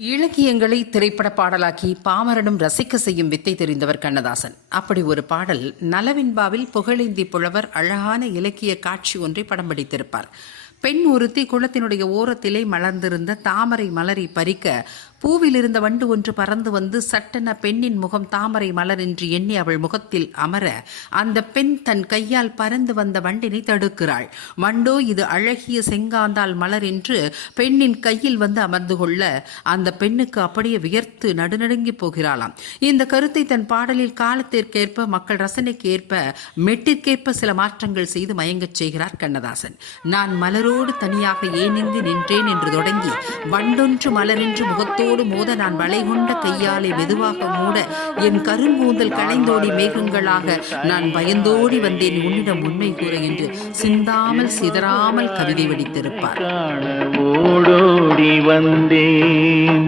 இலக்கியங்களை திரைப்பட பாடலாக்கி பாமரனும் ரசிக்க செய்யும் வித்தை தெரிந்தவர் கண்ணதாசன். அப்படி ஒரு பாடல் நலவின்பாவில் புகழேந்தி புலவர் அழகான இலக்கிய காட்சி ஒன்றை படம் பிடித்திருப்பார். பெண் ஒருத்தி குளத்தினுடைய ஓரத்திலே மலர்ந்திருந்த தாமரை மலரை பறிக்க பூவில் இருந்த வண்டு ஒன்று பறந்து வந்து சட்டென பெண்ணின் முகம் தாமரை மலர் என்று எண்ணி அவள் முகத்தில் அமர அந்த பெண் தன் கையால் பறந்து வந்த வண்டினை தடுக்கிறாள். வண்டோ இது அழகிய செங்காந்தால் மலர் என்று பெண்ணின் கையில் வந்து அமர்ந்து கொள்ள அந்த பெண்ணுக்கு அப்படியே வியர்த்து நடுநடுங்கி போகிறாளாம். இந்த கருத்தை தன் பாடலில் காலத்திற்கேற்ப மக்கள் ரசனைக்கு ஏற்ப மெட்டிற்கேற்ப சில மாற்றங்கள் செய்து மயங்கச் செய்கிறார் கண்ணதாசன். நான் மலரோடு தனியாக ஏனிங்கு நின்றேன் என்று தொடங்கி வண்டொன்று மலரென்று முகத்தோடு மோத நான் வளை கொண்ட கையாலே மெதுவாக மூட என் கருங்கூந்தல் களைந்தோடி மேகங்களாக நான் பயந்தோடி வந்தேன் உன்னிடம் உண்மை கூற என்று சிந்தாமல் சிதறாமல் கவிதை வடித்திருப்பார். ஓடோடி வந்தேன்.